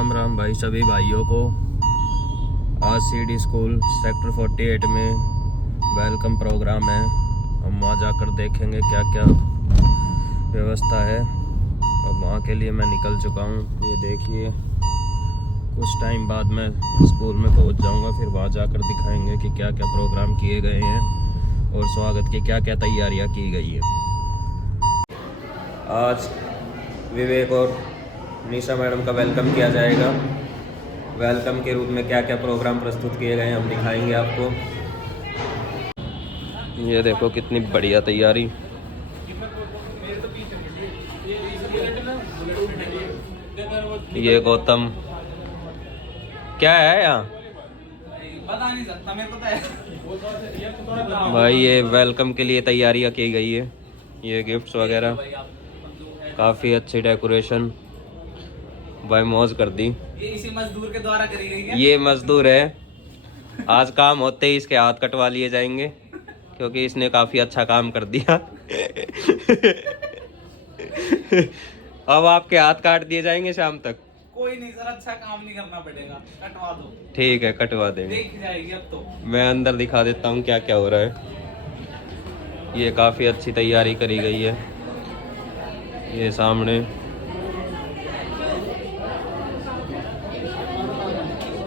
राम राम भाई सभी भाइयों को। आज सीडी स्कूल सेक्टर 48 में वेलकम प्रोग्राम है। हम वहाँ जाकर देखेंगे क्या क्या व्यवस्था है। अब वहाँ के लिए मैं निकल चुका हूँ। ये देखिए कुछ टाइम बाद मैं स्कूल में पहुँच जाऊँगा। फिर वहाँ जाकर दिखाएंगे कि क्या क्या प्रोग्राम किए गए हैं और स्वागत की क्या क्या तैयारियाँ की गई है। आज विवेक और निशा मैडम का वेलकम किया जाएगा। वेलकम के रूप में क्या क्या प्रोग्राम प्रस्तुत किए गए हैं हम दिखाएंगे आपको। ये देखो कितनी बढ़िया तैयारी। ये गौतम क्या है यहाँ पता नहीं सकता, मेरे को तो भाई। ये वेलकम के लिए तैयारियाँ की गई है। ये गिफ्ट्स वगैरह काफ़ी अच्छी डेकोरेशन भाई मौज कर दी। ये इसी मजदूर के द्वारा करी गई है। ये मजदूर है। आज काम होते ही इसके हाथ कटवा लिए जाएंगे क्योंकि इसने काफ़ी अच्छा काम कर दिया। अब आपके हाथ काट दिए जाएंगे शाम तक। कोई नहीं सर, अच्छा काम नहीं करना पड़ेगा, कटवा दो। ठीक है कटवा देंगे। देख जाएगी अब तो। मैं अंदर दिखा देता हूँ क्या क्या हो रहा है। ये काफ़ी अच्छी तैयारी करी गई है। ये सामने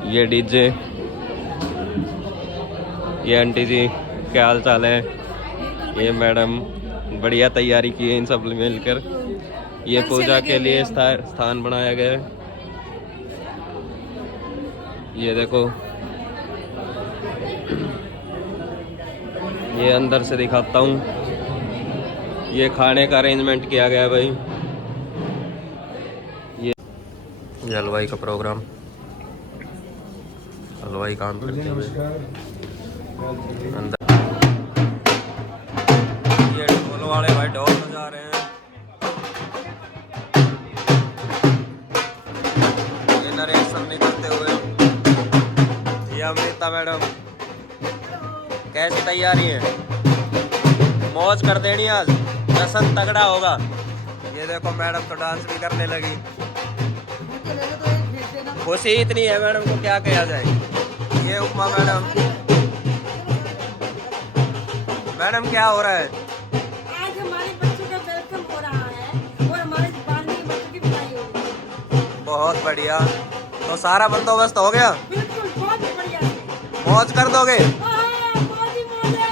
ये डीजे। ये आंटी जी क्या हाल चाल है। ये मैडम बढ़िया तैयारी की है इन सब मिलकर। ये पूजा के लिए स्थान बनाया गया है। ये देखो ये अंदर से दिखाता हूँ। ये खाने का अरेंजमेंट किया गया है भाई। ये हलवाई का प्रोग्राम, हलवाई काम करते हुए अंदर। ये ढोल वाले भाई ढोल बजा रहे हैं। ये नरेशन निकलते हुए। ये अमृता मैडम कैसी तैयारी है। मौज कर देनी आज, जश्न तगड़ा होगा। ये देखो मैडम तो डांस भी करने लगी। खुशी इतनी है मैडम को क्या कहा जाए। ये उपमा मैडम। मैडम क्या हो रहा है। आज हमारे बच्चों का वेलकम हो रहा है और हमारे 12वीं बच्चों की विदाई होगी। बहुत बढ़िया। तो सारा बंदोबस्त हो गया। बिल्कुल बहुत बढ़िया से। मौज कर दोगे। बहुत ही मौज है।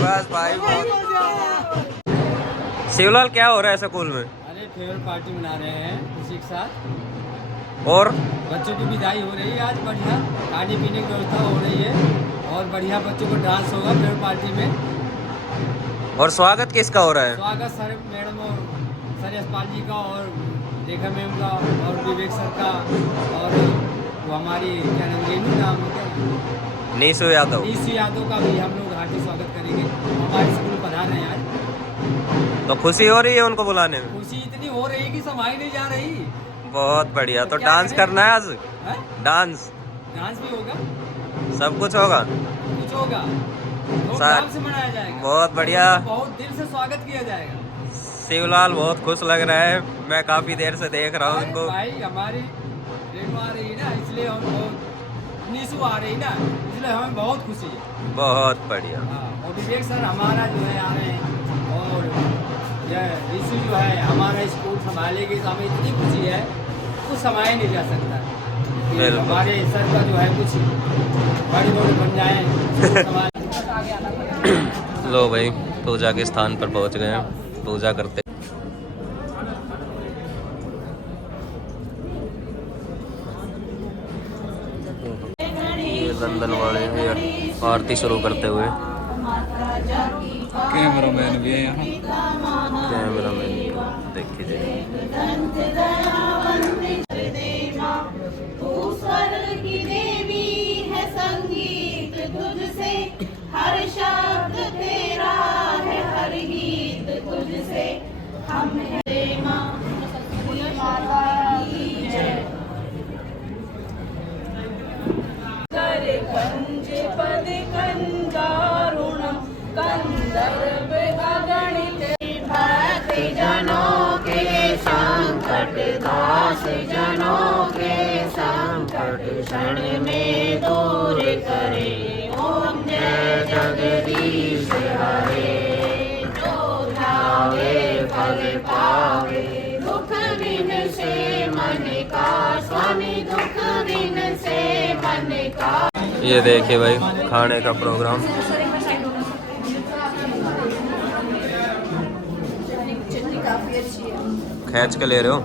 बस भाई बहुत। शिवलाल क्या हो रहा है स्कूल में। अरे फेवरेट पार्टी मना रहे हैं खुशी के साथ और बच्चों की विदाई हो रही है। आज बढ़िया खाने पीने की व्यवस्था हो रही है और बढ़िया बच्चों को डांस होगा फेवरेट पार्टी में। और स्वागत किसका हो रहा है। स्वागत सर मैडम और सर यशपाल जी का और रेखा मैम का और विवेक सर का और वो हमारी क्या नाम रेनू नाम क्या नीसू यादव। ईसू यादव का भी हम लोग हार्दिक स्वागत करेंगे। हमारे स्कूल पधार रहे हैं आज। तो खुशी हो रही है उनको बुलाने में। खुशी इतनी हो रही है कि समाई नहीं जा रही। बहुत बढ़िया। तो क्या डांस करें? करना है आज। है? डांस डांस भी होगा, सब कुछ होगा। कुछ होगा, धूमधाम से मनाया जाएगा। बहुत बढ़िया। बहुत दिल से स्वागत किया जाएगा। शिवलाल बहुत खुश लग रहा है। मैं काफी देर से देख रहा हूँ इनको। भाई हमारी रेनू आ रही है ना, इसलिए हम बहुत नीसू आ रही ना, इसलिए हमें बहुत खुशी है। बहुत बढ़िया। हाँ, और विवेक सर हमारा जो है आ रहे हैं और यह ईसू जो है हमारा स्कूल संभालेगी तो हमें इतनी खुशी है कुछ समाया नहीं जा सकता कि बिल्कुल। हमारे सर का जो है कुछ बड़ी बड़ी बन जाए संभाल। लो भाई पूजा के स्थान पर पहुंच गए हैं। पूजा करते ये लंदन वाले हैं आरती शुरू करते हुए। कैमरामैन भी है यहाँ। कैमरामैन देखिए तुझसे हर शब्द तेरा है, हर गीत तुझसे हम है माँ माता की जय। कर कंज पद कंदारुण कंदर्प अगणित भक्त जनों के संकट दास क्षण में दूर करे। ओम जय जगदीश हरे। जो ध्यावे फल पावे, दुख बिन से मन का स्वामी, दुख बिन से मन का। ये देखिए भाई खाने का प्रोग्राम। खींच के ले रहे हो?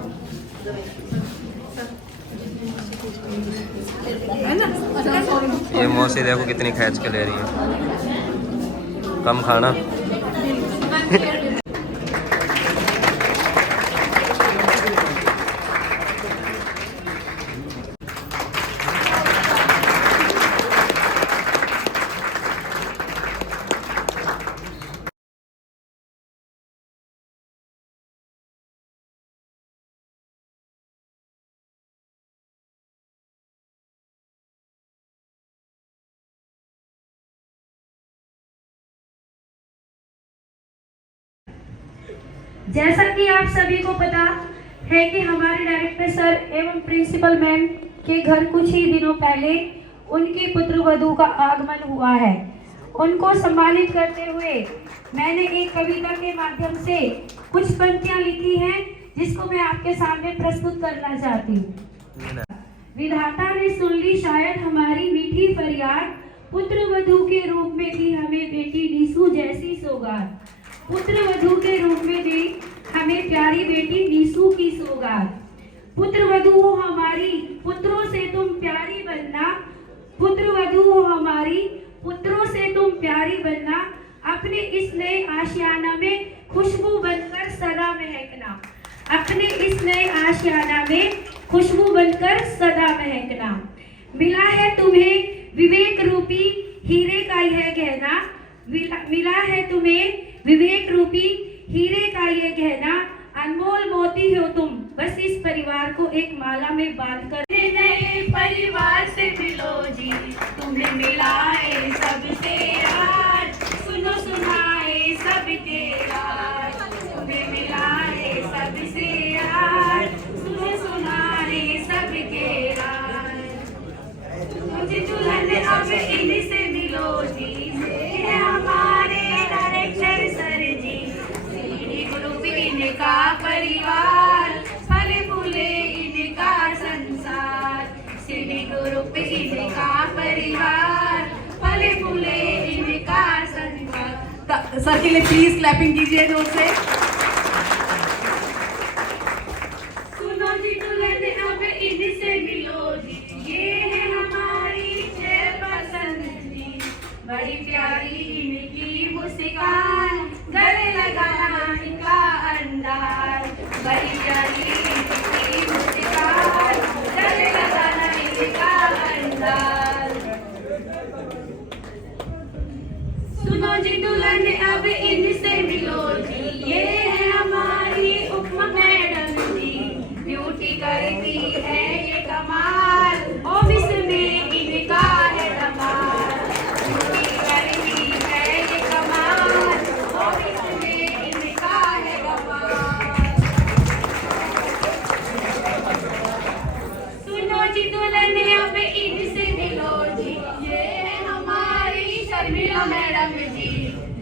ये मौसी देखो कितनी खींच के ले रही है। कम खाना। जैसा कि आप सभी को पता है कि हमारे डायरेक्टर सर एवं प्रिंसिपल मैम के घर कुछ ही दिनों पहले उनकी पुत्र वधू का आगमन हुआ है। उनको सम्मानित करते हुए मैंने एक कविता के माध्यम से कुछ पंक्तियां लिखी हैं, जिसको मैं आपके सामने प्रस्तुत करना चाहती हूँ। विधाता ने सुन ली शायद हमारी मीठी फरियाद, पुत्र वधू के रूप में दी हमें बेटी नीसू जैसी सौगात। पुत्र वधू के रूप में दी हमें प्यारी बेटी नीसू की सौगात। पुत्र वधू हो हमारी, पुत्रों से तुम प्यारी बनना। पुत्र वधू हो हमारी, पुत्रों से तुम प्यारी बनना। अपने इस नए आशियाना में खुशबू बनकर सदा महकना। अपने इस नए आशियाना में खुशबू बनकर सदा महकना। मिला है तुम्हें विवेक रूपी हीरे का यह गहना। मिला है तुम्हें विवेक रूपी हीरे का ये गहना। अनमोल मोती हो तुम, बस इस परिवार को एक माला में बांध कर। नए परिवार से मिलो जी, तुम्हें मिलाए सबसे राज। सुनो सुनाए सबके राज, तुम्हें मिलाए सबसे राज। सुनो सुनाए सबके राज। मुझे दुल्हन अब इनसे मिलो जी, ये हमारे डायरेक्टर सर जी। सीढ़ी ग्रुप इनका परिवार, फले फूले इनका संसार। सीढ़ी ग्रुप इनका परिवार, फले फूले इनका संसार। सर के लिए प्लीज क्लैपिंग कीजिए जोर से। सुनो जी दुल्हन अब इनसे मिलो जी, ये है हमारी चेयरपर्सन जी। बड़ी प्यारी इनकी मुस्कान, गले लगाना इनका अंदाज। बड़ी प्यारी इनकी मुस्कान, गले लगाना इनका अंदाज। सुनो जी दुल्हन अब इनसे मिलो जी, ये है हमारी उपमा मैडम जी। ब्यूटी करती है ये कमाल, ऑफिस में इनका है धमाल। ब्यूटी करती है ये कमाल, ऑफिस में इनका है धमाल। सुनो जी दुल्हन अब इनसे मिलो जी, ये है हमारी शर्मिला मैडम जी।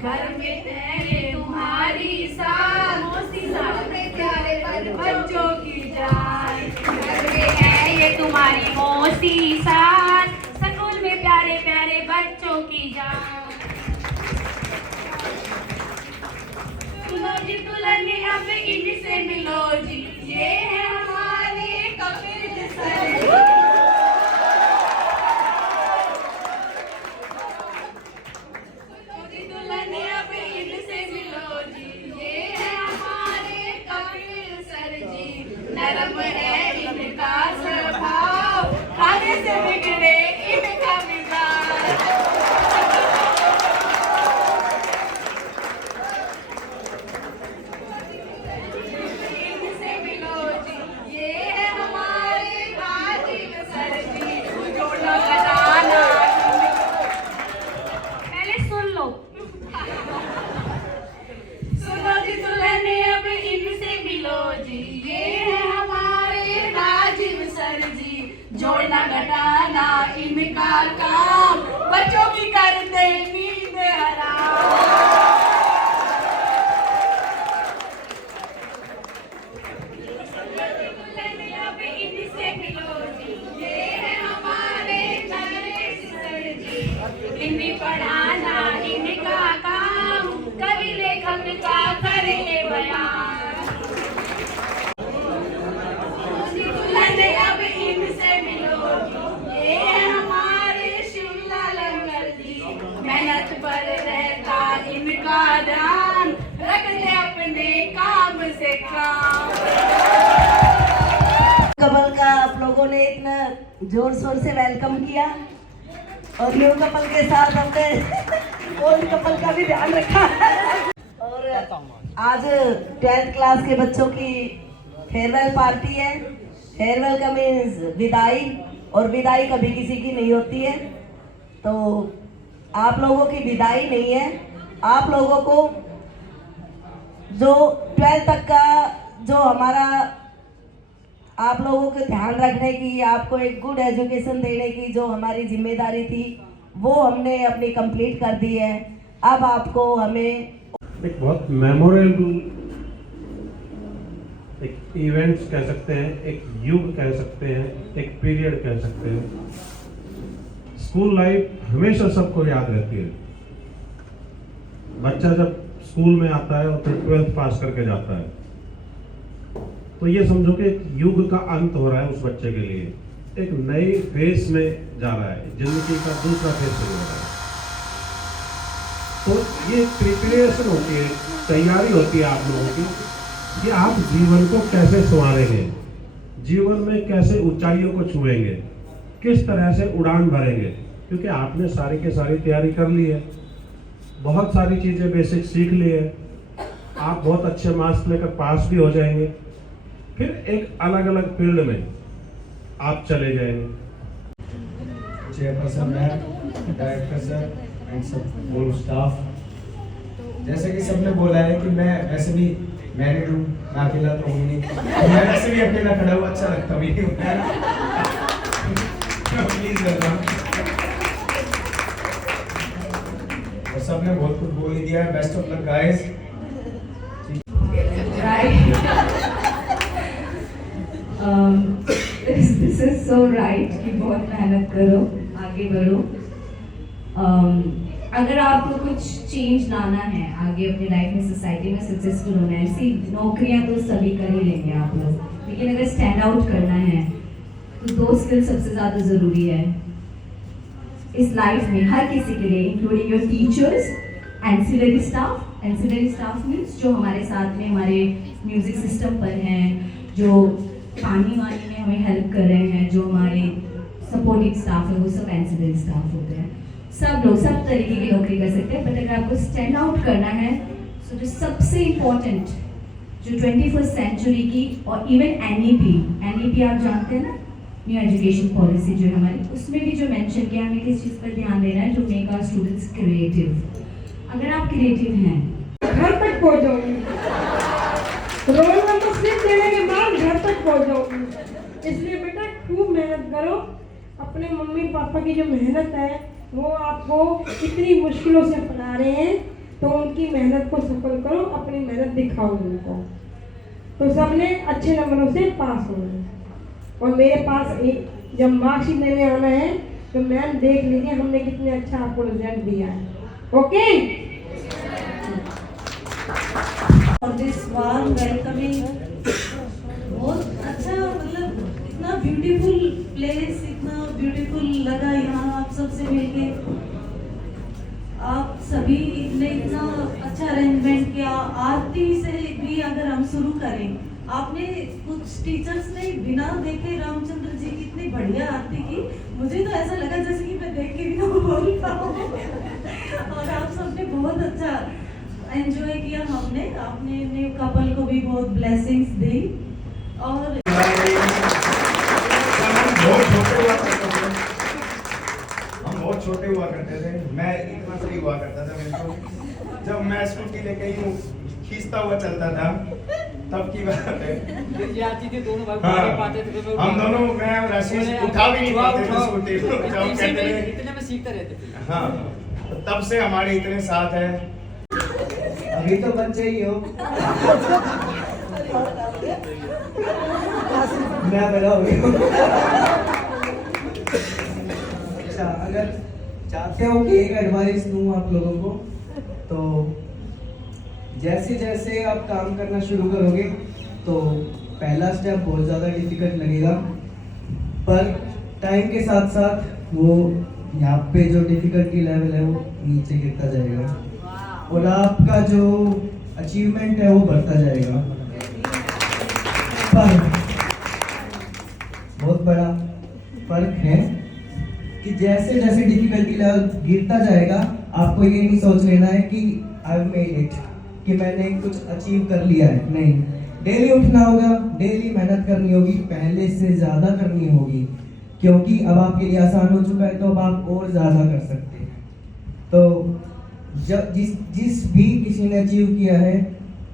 घर में है तुम्हारी सास, घर में प्यारे बच्चों की जान। घर में है ये तुम्हारी मौसी सास, स्कूल में प्यारे प्यारे बच्चों की जान। सुनो जी दुल्हन अब इनसे मिलो जी, ये है हमारे कपिल सर जी। दुल्हन अब इनसे मिलो जी, ये है हमारे कपिल सर जी। नरम है इनका स्वभाव, खाने से बिगड़े इनका मिजाज। इनसे मिलो जी, काम, बच्चों की करते नींद हराम। अब इनसे मिलो जी, ये है हमारे प्यारे सर जी। इन्हें पढ़ाना इनका काम, कवि लेखक का करे बयान। अब इनसे मिलो जी, ये है हमारे शिमला लंगर जी। मेहनत पर रहता इनका ध्यान, रखते अपने काम से काम। कपल का आप लोगों ने इतना जोर शोर से वेलकम किया और न्यू कपल के साथ हमने ओल्ड कपल का भी ध्यान रखा। और आज 10th क्लास के बच्चों की फेयरवेल पार्टी है। फेयरवेल का मीन्स विदाई, और विदाई कभी किसी की नहीं होती है। तो आप लोगों की विदाई नहीं है, आप लोगों को जो 12th तक का जो हमारा आप लोगों को ध्यान रखने की, आपको एक गुड एजुकेशन देने की जो हमारी जिम्मेदारी थी, वो हमने अपनी कंप्लीट कर दी है। अब आपको हमें एक बहुत मेमोरेबल एक इवेंट्स कह सकते हैं, एक युग कह सकते हैं, एक पीरियड कह सकते हैं। स्कूल लाइफ हमेशा सबको याद रहती है। बच्चा जब स्कूल में आता है और फिर 12th पास करके जाता है, तो ये समझो कि एक युग का अंत हो रहा है उस बच्चे के लिए। एक नए फेज में जा रहा है, जिंदगी का दूसरा फेज शुरू हो रहा है। तो ये प्रिपरेशन होती है, तैयारी होती है आप लोगों की कि आप जीवन को कैसे संवारेंगे, जीवन में कैसे ऊंचाइयों को छुएंगे, किस तरह से उड़ान भरेंगे। क्योंकि आपने सारी की सारी तैयारी कर ली है, बहुत सारी चीज़ें बेसिक सीख ली है, आप बहुत अच्छे मार्क्स लेकर पास भी हो जाएंगे। फिर एक अलग अलग फील्ड में आप चले जाएंगे। Chairperson ma'am, director sir and सब होल स्टाफ, जैसे कि सबने बोला है कि मैं वैसे भी मैरिड हूँ, मैं अकेला तो हूँ नहीं, मैं वैसे भी अकेला खड़ा हुआ अच्छा लगता भी नहीं प्लीज वेलकम। और सबने बहुत कुछ बोल ही दिया है। Best of luck guys. This is so right कि बहुत मेहनत करो, आगे बढ़ो। अगर आपको कुछ चेंज लाना है आगे अपनी लाइफ में, सोसाइटी में सक्सेसफुल होना है, ऐसी नौकरियां तो सभी कर ही लेंगे आप लोग, लेकिन अगर स्टैंड आउट करना है तो 2 स्किल सबसे ज़्यादा ज़रूरी है इस लाइफ में हर किसी के लिए, including your teachers, ancillary staff. Ancillary staff means जो हमारे साथ में हमारे म्यूज़िक सिस्टम पर हैं, जो पानी वानी में हमें हेल्प कर रहे हैं, जो हमारे सपोर्टिंग स्टाफ है, वो सब एंसिलरी स्टाफ होते हैं। सब लोग सब तरीके की नौकरी कर सकते हैं, बट अगर आपको स्टैंड आउट करना है तो जो सबसे इम्पोर्टेंट जो 21st सेंचुरी की और इवन NEP आप जानते हैं ना, न्यू एजुकेशन पॉलिसी जो है हमारी, उसमें भी जो मेंशन किया हमें किस चीज़ पर ध्यान देना है, जो मेक आवर स्टूडेंट्स क्रिएटिव। अगर आप क्रिएटिव हैं, घर तक पहुँचाऊंगी, रोल नंबर स्लिप देने के बाद घर तक पहुँचाऊंगी। इसलिए बेटा खूब मेहनत करो। अपने मम्मी पापा की जो मेहनत है वो आपको इतनी मुश्किलों से पढ़ा रहे हैं, तो उनकी मेहनत को सफल करो, अपनी मेहनत दिखाओ उनको। तो सबने अच्छे नंबरों से पास होना है। और मेरे पास जब मार्कशीट लेने आना है तो मैम देख लीजिए हमने कितने अच्छा आपको रिजल्ट दिया है। ओके, और दिस वार्म वेलकमिंग, बहुत अच्छा, मतलब इतना ब्यूटीफुल प्लेस, इतना ब्यूटीफुल लगा यहाँ आप सबसे मिलके। आप सभी ने इतना अच्छा अरेंजमेंट किया। आरती से भी अगर हम शुरू करें, आपने कुछ टीचर्स ने बिना देखे रामचंद्र जी की इतनी बढ़िया आरती की, मुझे तो ऐसा लगा जैसे कि मैं देख के भी ना बोल पाऊँ। और आप सबने बहुत अच्छा एंजॉय किया। आपने न्यू कपल को भी बहुत ब्लेसिंग्स दी। और हम बहुत छोटे हुआ करते थे, मैं इतना फ्री हुआ करता था मेरे को, जब मैं स्कूटी लेके यूं खींचता हुआ चलता था तब की बात है। फिर ये आती थी दोनों भाई हाँ, नहीं पाते थे फिर मैं हम दोनों मैं और आशीष उठा भी नहीं पाते थे स्कूटी को, जब हम कहते थे इतने में सीखते रहते थे। हाँ, तो तब से हमारे इतने साथ है। अभी तो बच्चे ही हो, मैं बड़ा हो गया हूँ। अच्छा, अगर चाहते हो कि एक एडवाइस दूं आप लोगों को, तो जैसे जैसे आप काम करना शुरू करोगे तो पहला स्टेप बहुत ज़्यादा डिफिकल्ट लगेगा, पर टाइम के साथ साथ वो यहाँ पे जो डिफिकल्टी लेवल है वो नीचे गिरता जाएगा और आपका जो अचीवमेंट है वो बढ़ता जाएगा। पर बहुत बड़ा फर्क है कि जैसे जैसे डिफिकल्टी लेवल गिरता जाएगा, आपको ये नहीं सोच लेना है कि आई हैव मेड इट, कि मैंने कुछ अचीव कर लिया है। नहीं, डेली उठना होगा, डेली मेहनत करनी होगी, पहले से ज़्यादा करनी होगी, क्योंकि अब आपके लिए आसान हो चुका है तो अब आप और ज़्यादा कर सकते हैं। तो जब जिस भी किसी ने अचीव किया है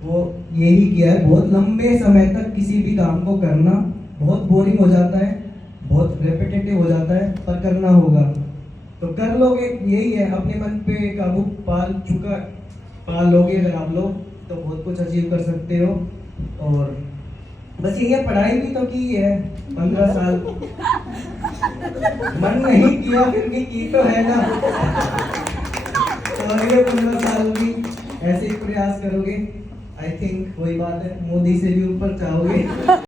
वो यही किया है। बहुत लंबे समय तक किसी भी काम को करना बहुत बोरिंग हो जाता है, बहुत रेपिटेटिव हो जाता है, पर करना होगा तो कर लोगे। यही है, अपने मन पे काबू पा लोगे अगर आप लोग, तो बहुत कुछ अचीव कर सकते हो। और बस ये पढ़ाई भी तो की है 15 साल, मन नहीं किया फिर भी की तो है ना। तो अगले 15 साल भी ऐसे ही प्रयास करोगे, आई थिंक वही बात है, मोदी से भी ऊपर चाहोगे।